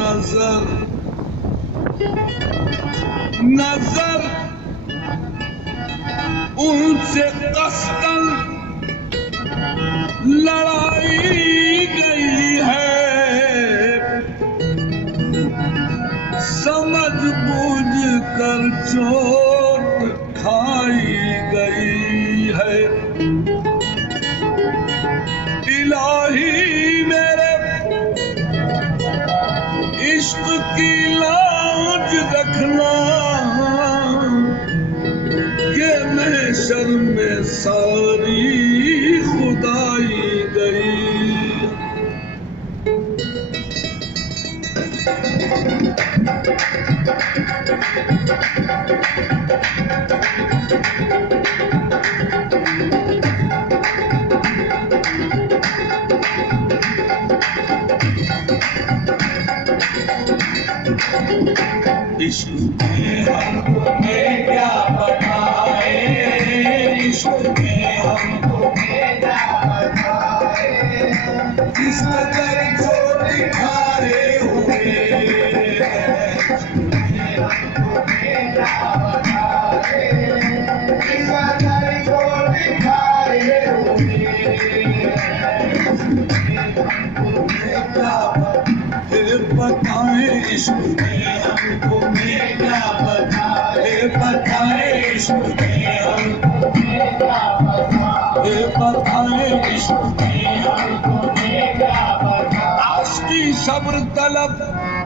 नजर नजर उनसे कसकन लड़ाई गई है, समझ बूझ कर चोट खाई गई है। इलाही मेरे इश्क की लाज रखना कि महशर में सारी खुदाई गई। इश्क में हमको क्या बताए, इश्क में हमको क्या बताए, इस कदर जो दिखाए हुए हमको क्या बताए, इस कदर जो दिखाए हुए हमको क्या बताए, इश्क में हमको क्या बताए, बताए इश्क में हमको क्या पता, ये बताए इश्क में हमको क्या पता। आशिकी सब्र तलब,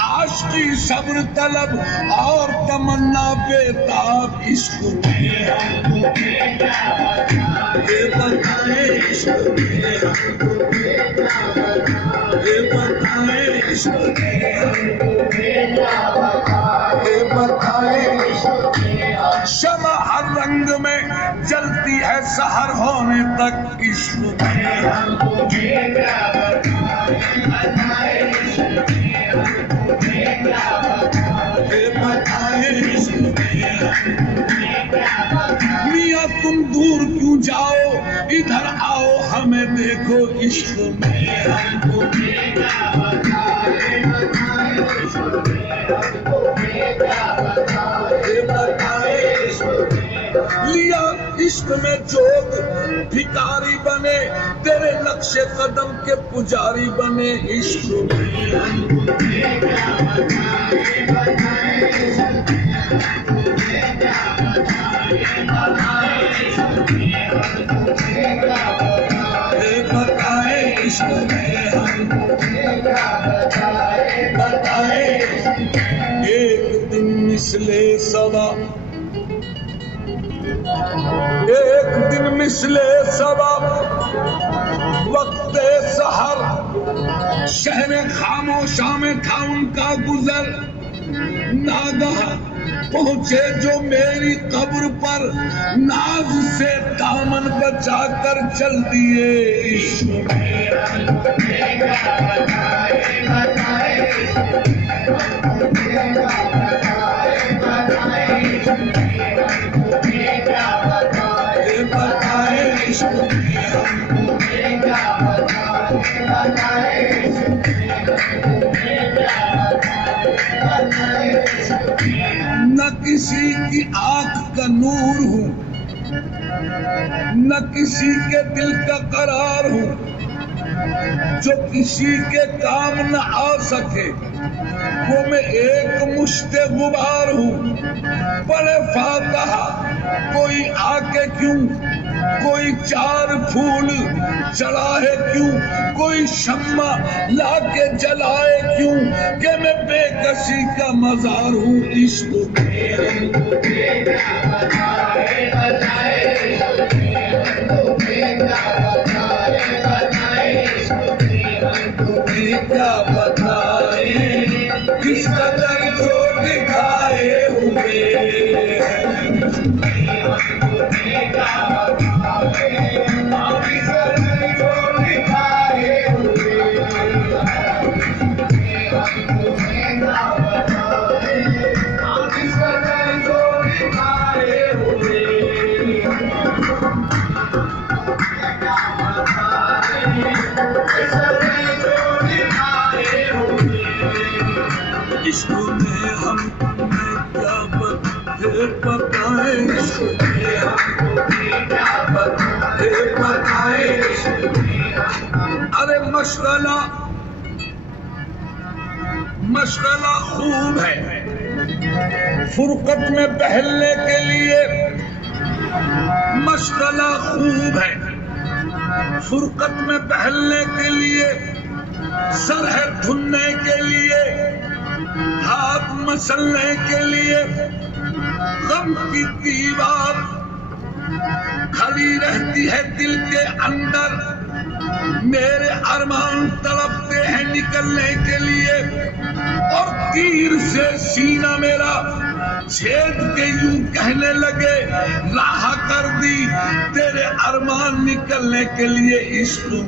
आशिकी सब्र तलब और तमन्ना बेताब इश्क में हमको क्या पता, ये बताए इश्क में हमको क्या पता, ये बताए इश्क में हमको क्या पता, ये बताए इश्क में। शमा हर रंग में जलती है सहर होने तक इश्क में हमको क्या पता, ये बताए इश्क में हमको क्या पता, ये बताए इश्क में हमको क्या पता। मियाँ तुम दूर क्यों जाओ, इधर आओ हमें देखो इश्क में हमको क्या पता, ये बताए इश्क में हमको क्या पता, ये बताए इश्क में। लिया इश्क में जोग भिखारी बने, तेरे नक्शे कदम के पुजारी बने इश्क में हमको क्या पता, ये बताए इश्क में हमको क्या पता, ये बताए इश्क में हमको क्या पता, ये बताए इश्क में हमको क्या पता, ये बताए। एक दिन मिसले सवा, एक दिन मिसले सबा वक्त सहर शहर खामोशा में था उनका गुजर। नागह पहुंचे जो मेरी कब्र पर, नाज से दामन बचा कर चल दिए इश्क में हमको क्या पता, ये बताए इश्क में हमको क्या पता, ये बताए इश्क में हमको क्या पता, ये बताए इश्क में हमको क्या पता, ये बताए इश्क में हमको क्या पता, ये बताए इश्क में। न किसी की आंख का नूर हूँ, न किसी के दिल का करार हूँ, जो किसी के काम न आ सके वो मैं एक मुश्ते गुबार हूँ। बड़े फातहा कोई आके क्यों, कोई चार फूल चढ़ाए क्यों, कोई शम्मा लाके जलाए क्यों, कि मैं बेकसी का मजार हूँ इश्क में हमको क्या पता, ये बताए इश्क में हमको क्या पता, ये बताए इश्क में हमको क्या पता, किस कदर जो दिखाए हुए हमको क्या पता, किस कदर जो दिखाए हुए हमको क्या पता, किस कदर जो दिखाए हुए क्या पता, किस कदर जो दिखाए हुए। इश्क में हम क्या बताए, इश्क में हमको क्या बताए, इश्क में। अरे मशगला मशगला खूब है फुरकत में बहलने के लिए, मशगला खूब है फुरकत में बहलने के लिए, सर है धुनने के लिए, हाथ मसलने के लिए। गम की दीवार खड़ी रहती है दिल के अंदर, मेरे अरमान तड़पते हैं निकलने के लिए, और तीर से सीना मेरा छेद के यूं कहने लगे, राह कर दी तेरे अरमान निकलने के लिए इश्क में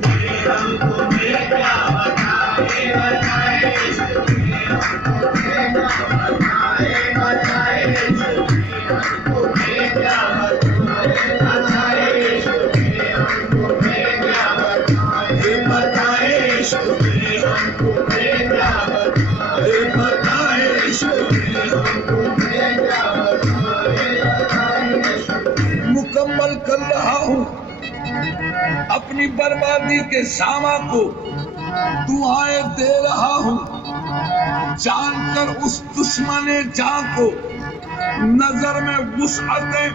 हमको क्या पता, ये बताए इश्क में हमको क्या पता, ये बताए इश्क में हमको क्या पता, ये बताए इश्क में हमको क्या पता, ये बताए इश्क में हमको क्या पता, ये बताए इश्क में हमको क्या पता। मुकम्मल कर रहा हूँ अपनी बर्बादी के सामा को, दुआएं दे रहा हूँ जानकर उस दुश्मने जान को, नजर में वुसअतें,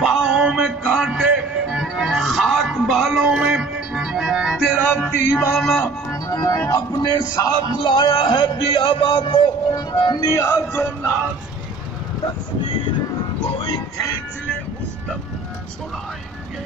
पाँव में कांटे, खाक बालों में तेरा दीवाना अपने साथ लाया है बियाबा को। नियाज़ो नाज तस्वीर कोई खींच ले उस तक छुड़ाएंगे।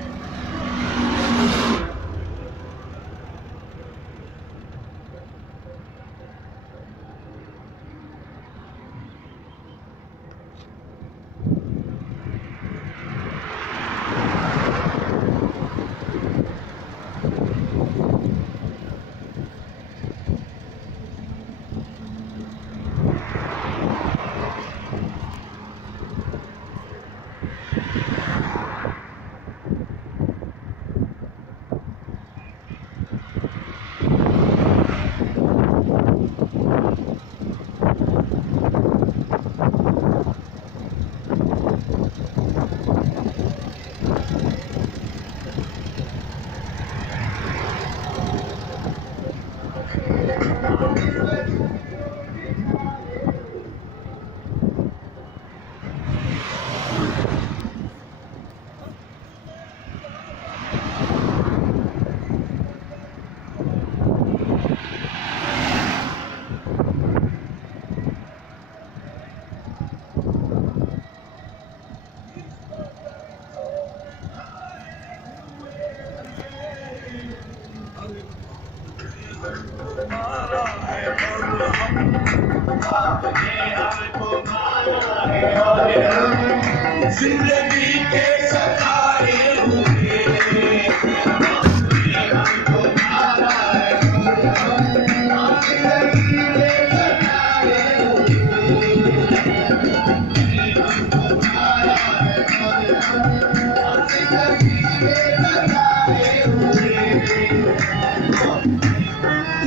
जिंदगी के सताए हुए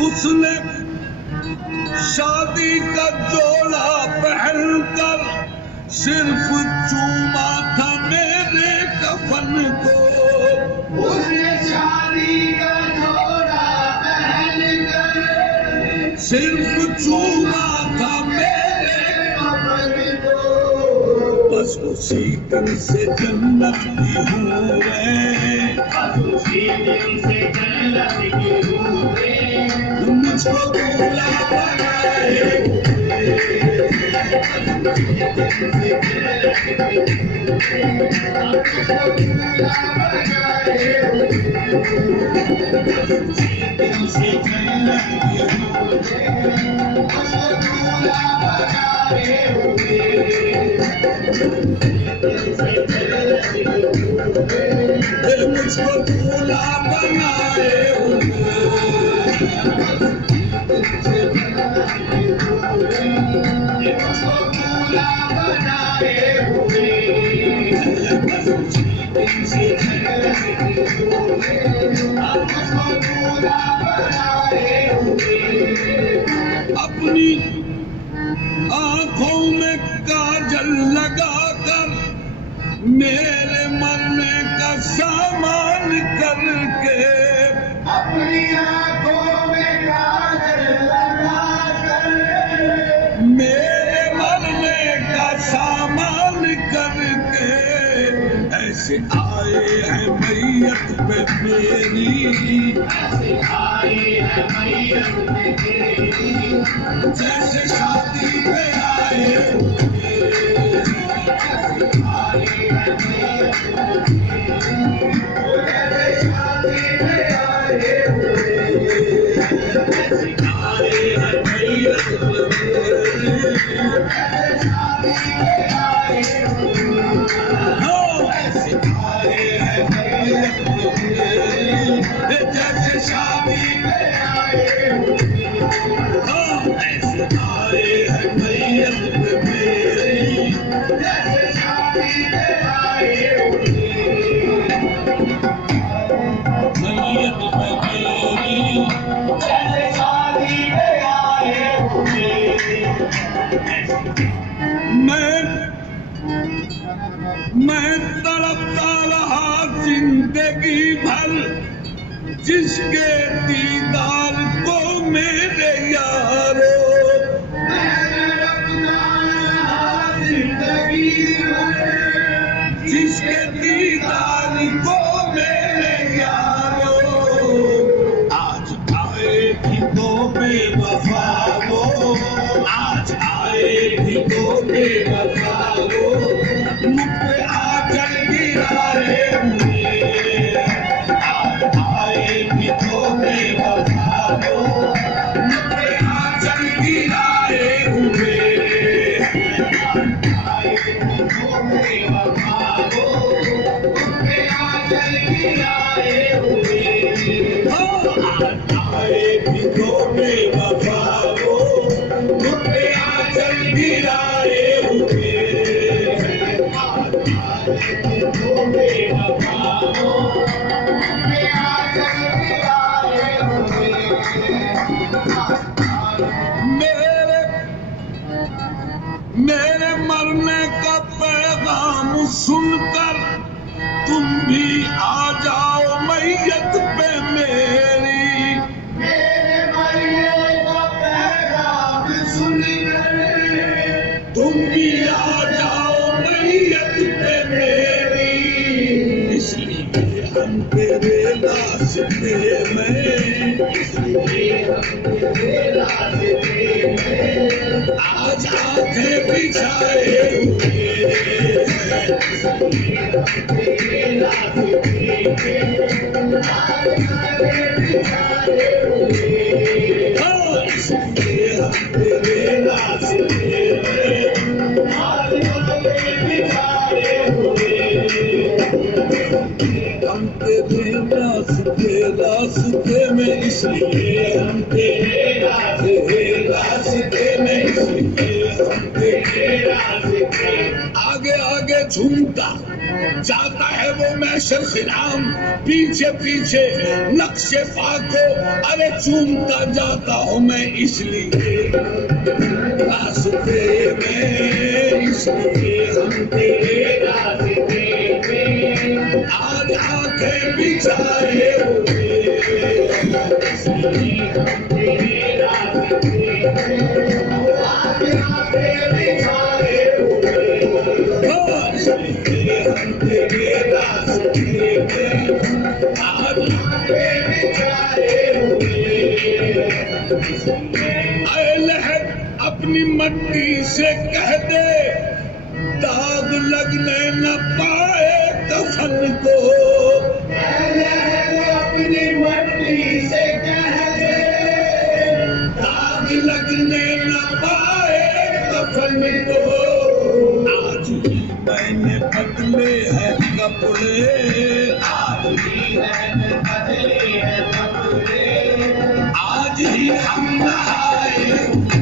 उसने शादी का जोड़ा पहनकर सिर्फ चूमा था मेरे कफन को। उसने शादी का जोड़ा पहनकर सिर्फ चूमा था मेरे कफन को। बस उसी दिन से जन्नत की हुए, बस उसी दिन से जन्नत की हुए। मुझको दूल्हा बनाए मुझको दूल्हा बनाए अपनी आंखों में काजल लगाकर मेरे मरने का सामान करके, अपनी आंखों में काजल लगाकर मेरे मरने का सामान करके ऐसे आए हैं मैयत पे मेरी, ऐसे आए हैं मैयत पे तेरी। जैसे शादी पे आए जैसे शादी में आए ऐसे आए हैं मैयत पे मेरी, जैसे शादी में आए मैयत पे मेरी, जैसे शादी में आए मैं तड़पता रहा जिंदगी भर जिसके दीदार को मेरे यारो। जिंदगी जिसके दीदार को मेरे यारो आज आएगी तो बेवफा वो, आज आएगी तो बेवफा वो, मुझ पे आंचल गिराए हुए, आज आएगी तो बेवफा वो, मुझ पे आंचल गिराए हुए, आएगी तो बेवफा वो, मुझ पे आंचल गिराए हुए, आएगी तो बेवफा वो, मुझ पे आंचल गिराए हुए, आएगी तो बेवफा वो, मुझ पे आंचल गिराए हुए। मेरे मरने का पैगाम सुनकर तुम भी आ जाओ मैयत पे मेरी, मेरे मरने का पैगाम सुनकर तुम भी आ जाओ मैयत पे मेरी, इसलिए हम तेरे रास्ते में, इसलिए हम तेरे रास्ते में आज आंखें बिछाए हुए, इसलिए हम तेरे रास्ते में आज आंखें बिछाए हुए, इसलिए हम तेरे रास्ते में आज आंखें बिछाए हुए, हम तेरे रास्ते में, इसलिए हम तेरे रास्ते में, इसलिए हम तेरे रास्ते, आगे आगे झूमता जाता है वो मैशर खिराम, पीछे पीछे नक्शे पाको अरे चूमता जाता हूँ मैं, इसलिए रास्ते में, इसलिए हम तेरे रास्ते में आज आंखें बिछाए हुए, इसलिए हम तेरे रास्ते में आज आंखें बिछाए हुए, इसलिए हम तेरे रास्ते में आज आंखें बिछाए हुए। ऐ लहर अपनी मट्टी से कह दे दाग लगने न पाए कफन को, अपनी मट्टी से कह दे दाग लगने न पाए कफन को, आज ही मैंने बदले हैं कपड़े, आज ही मैंने बदले हैं कपड़े, आज ही हम नहाए हुए,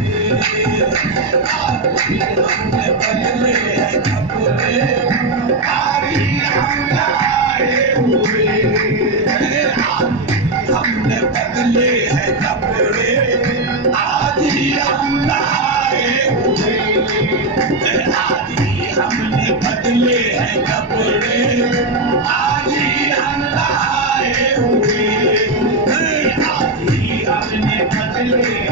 आज ही हमने बदले हैं कपड़े, आज ही हम नहाए हुए, हमने बदले हैं कपड़े, आज ही हम नहाए हुए, आज ही हमने बदले हैं कपड़े, आज ही हम नहाए हुए, आज ही हमने बदले